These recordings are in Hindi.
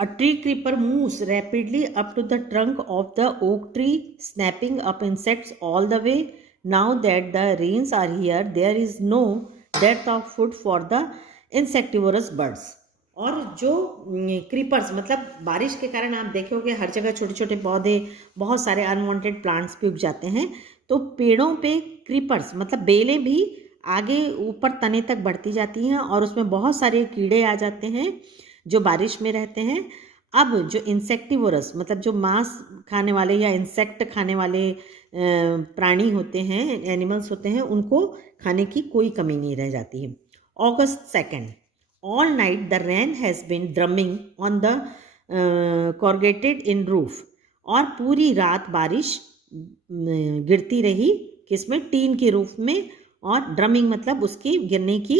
A tree creeper moves rapidly up to the trunk of the oak tree, snapping up insects all the way. Now that the rains are here, there is no dearth of food for the insectivorous birds. और जो क्रीपर्स मतलब बारिश के कारण आप देखोगे हर जगह छोटे छोटे पौधे, बहुत सारे अनवांटेड प्लांट्स भी उग जाते हैं। तो पेड़ों पे क्रीपर्स मतलब बेलें भी आगे ऊपर तने तक बढ़ती जाती हैं और उसमें बहुत सारे कीड़े आ जाते हैं जो बारिश में रहते हैं। अब जो इंसेक्टिवोरस मतलब जो मांस खाने वाले या इंसेक्ट खाने वाले प्राणी होते हैं, एनिमल्स होते हैं, उनको खाने की कोई कमी नहीं रह जाती है। August 2nd, all night the rain has been drumming on the corrugated in roof। और पूरी रात बारिश गिरती रही किसमें, टीन के रूफ में। और ड्रमिंग मतलब उसकी गिरने की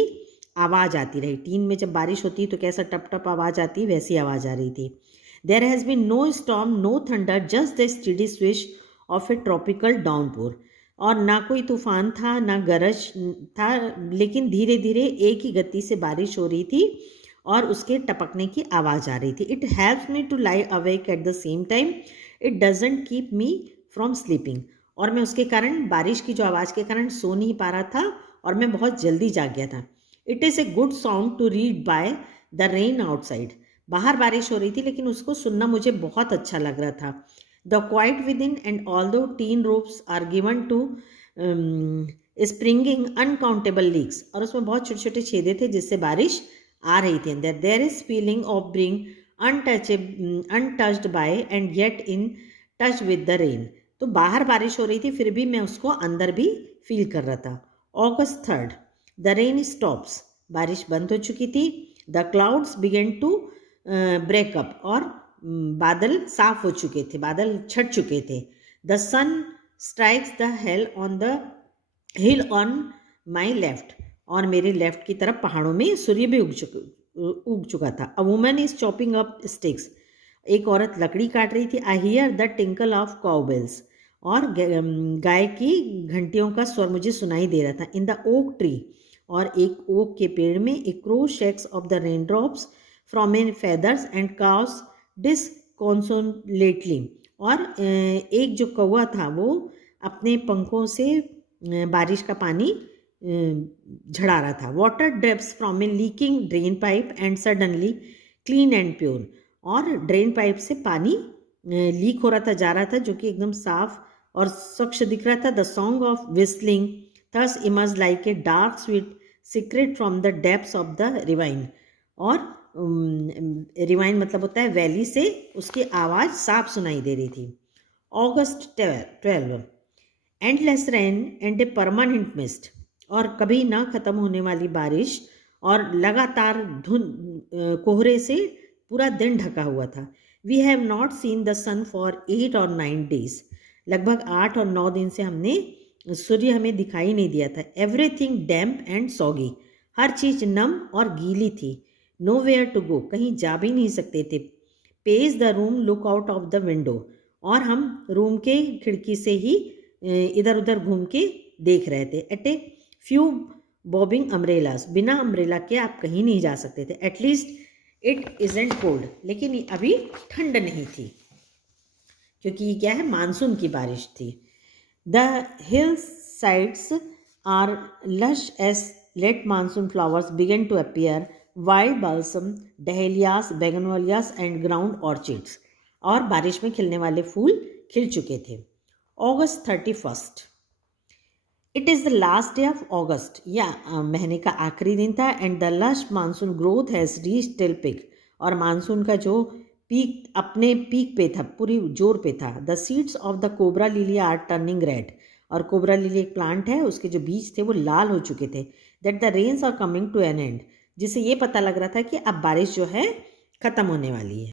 आवाज़ आती रही। टीन में जब बारिश होती है तो कैसा टप टप आवाज़ आती है, वैसी आवाज़ आ रही थी। There has been no storm, no thunder, just the steady swish of a tropical downpour. और ना कोई तूफान था ना गरज था, लेकिन धीरे धीरे एक ही गति से बारिश हो रही थी और उसके टपकने की आवाज़ आ रही थी। It helps me to lie awake at the same time, it doesn't keep me from sleeping. और मैं उसके कारण, बारिश की जो आवाज़ के कारण सो नहीं पा रहा था और मैं बहुत जल्दी जाग गया था। It is a good sound to read by the rain outside. बाहर बारिश हो रही थी लेकिन उसको सुनना मुझे बहुत अच्छा लग रहा था। The quiet within and although tin roofs are given to springing uncountable leaks. और उसमें बहुत छोटे छोटे छेदे थे जिससे बारिश आ रही थी। There is feeling of being untouched by and yet in touch with the rain. तो बाहर बारिश हो रही थी फिर भी मैं उसको अंदर भी फील कर रहा था। August 3rd, the rain stops. बारिश बंद हो चुकी थी। The clouds begin to break up. और बादल साफ हो चुके थे, बादल छट चुके थे। The sun strikes the hill on my left. और मेरे लेफ्ट की तरफ पहाड़ों में सूर्य भी उग चुका था। A woman is chopping up sticks. एक औरत लकड़ी काट रही थी। I hear the tinkle of cowbells. और गाय की घंटियों का स्वर मुझे सुनाई दे रहा था। In the oak tree. और एक ओक के पेड़ में a crow shakes off the rain drops from in feathers and caws disconsolately. और एक जो कौवा था वो अपने पंखों से बारिश का पानी झड़ा रहा था। Water drips from A leaking drain pipe and suddenly clean and pure. और ड्रेन पाइप से पानी लीक हो रहा था, जा रहा था, जो कि एकदम साफ और स्वच्छ दिख रहा था। The song of whistling thus emerge like a dark sweet secret from the depths of the rewind. और रिवाइन मतलब होता है वैली, से उसकी आवाज़ साफ सुनाई दे रही थी। August 12, endless rain and a permanent mist. और कभी ना ख़त्म होने वाली बारिश और लगातार कोहरे से पूरा दिन ढका हुआ था। We have not seen the sun for 8 or 9 days। लगभग 8 और 9 दिन से सूर्य हमें दिखाई नहीं दिया था। Everything damp and soggy. हर चीज़ नम और गीली थी। Nowhere to go. कहीं जा भी नहीं सकते थे। Pace the room, look out of the window. और हम रूम के खिड़की से ही इधर उधर घूम के देख रहे थे। At a few bobbing umbrellas. बिना अम्ब्रेला के आप कहीं नहीं जा सकते थे। At least it isn't cold. लेकिन अभी ठंड नहीं थी क्योंकि ये क्या है, मानसून की बारिश थी। The hill sides are lush as late monsoon flowers began to appear, wild balsam, dahlias, begonias and ground orchids. और बारिश में खिलने वाले फूल खिल चुके थे। August 31, it is the last day of August. या महीने का आखिरी दिन था। And the lush monsoon growth has reached till peak. और मानसून का जो पीक अपने पीक पे था, पूरी जोर पे था। The seeds of the cobra lily are turning red. और कोबरा लिली एक प्लांट है, उसके जो बीज थे वो लाल हो चुके थे। That the rains are coming to an end. जिससे ये पता लग रहा था कि अब बारिश जो है ख़त्म होने वाली है।